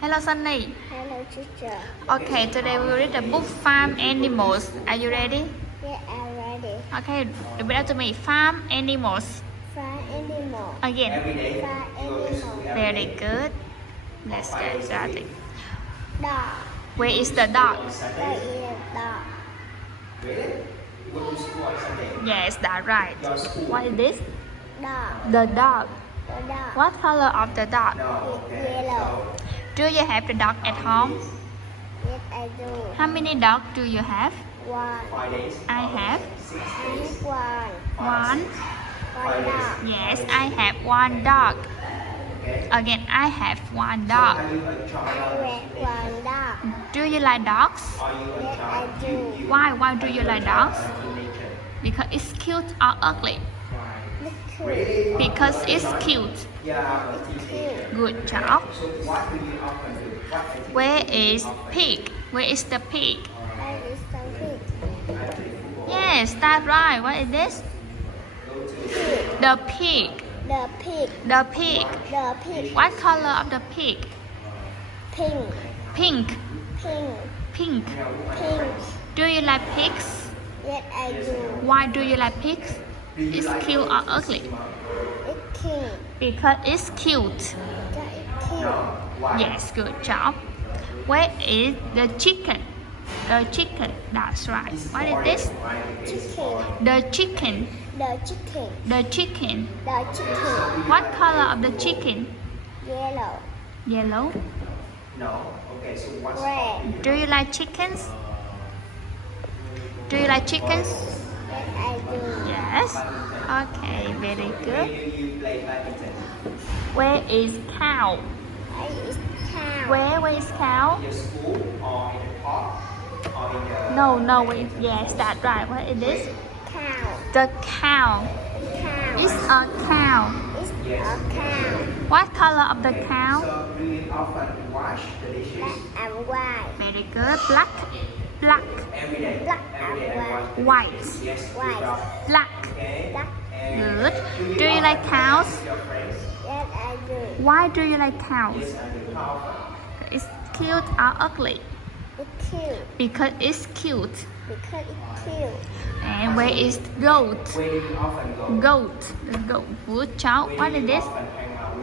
Hello, Sunny. Hello, teacher. Okay, today we will read the book Farm Animals. Are you ready? Yeah, I'm ready. Okay, repeat after me. Farm Animals. Farm animal. Again. Farm animal. Very good. Let's get started. Dog. Where is the dog? There is a dog. Yes, that's right. What is this? Dog. The dog. The dog. What color of the dog? Yellow. Do you have the dog at home? Yes, I do. How many dogs do you have? One. I have I have one. one. One dog. Yes, I have one dog. Again, I have one dog. I have one dog. Do you like dogs? Yes, I do. Why? Why do you like dogs? Because it's cute or ugly? It's cute. Because it's cute. It's cute. Good job. Where is pig? Where is the pig? There is some pig. Yes, that's right. What is this? Pig. The pig. The pig. The pig. The pig. What color of the pig? Pink. Pink. Pink. Pink. Pink. Do you like pigs? Yes, I do. Why do you like pigs? It's cute or ugly? It's cute. Because it's cute. That is cute. Yes, good job. Where is the chicken? The chicken. That's right. What is this? Chicken. The chicken. The chicken. The chicken. The chicken. What color of the chicken? Yellow. Yellow. Red. Do you like chickens? Do you like chickens? Yes, I do. Yes. Okay, very good. Where is cow? I is cow. Where is cow? No, yes, that's right. What is this? Cow. The cow. Cow. It's a cow. It's a cow. What color of the cow? Black and white. Very good. Black. Black. Black and white. White. White. Black. Black. Good. Do you like cows? Yes, I do. Why do you like cows? It's cute or ugly? It's cute. Because it's cute. Because it's cute. And where is goat? Goat. The goat. Good job. What is this?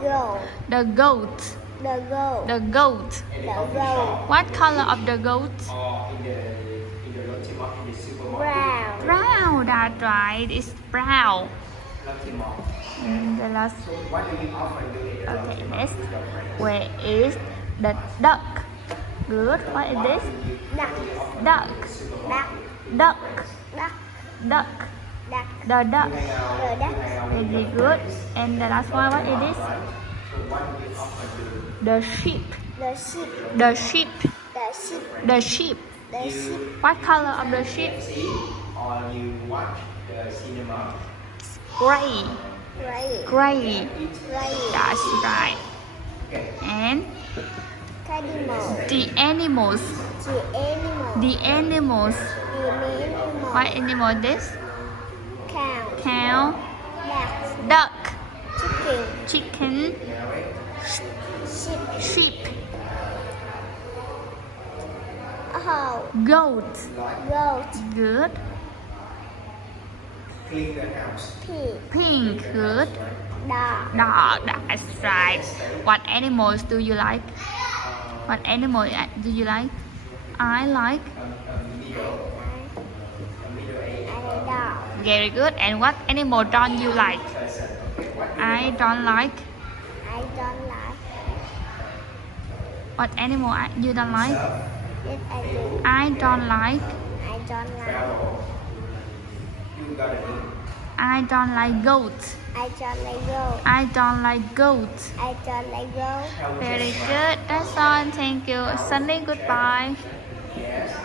Goat. The goat. The goat. The goat. The goat. What color of the goat? Brown. Brown. That's right. It's brown. And the last. Okay, next. Where is the duck? Good. What is this? Duck. Duck. Duck. Duck. Duck. Duck. Duck. The duck. The duck. Very good. And the last one, what is this? The sheep. The sheep. The sheep. The sheep. The sheep. The sheep. What color of the sheep? Gray. Right. Gray. Right. That's right. And Animal. the animals. The animal. The animals. The animal. What animal is this? Cow. Cow. Duck. Duck. Chicken. Chicken. Sheep. Sheep. Oh. Goat. Goat. Good. Pig. Pink. Good. Dog. Dog. That's right. What animals do you like? What animal do you like? I like. Dog. Very good. And what animal don't you like? I don't like. I don't like. What animal you don't like? Yes, I do. I don't like. I don't like. I don't like goat. I don't like goat. I don't like goat. I don't like goat. Very good. That's all. Thank you. Sunday. Goodbye.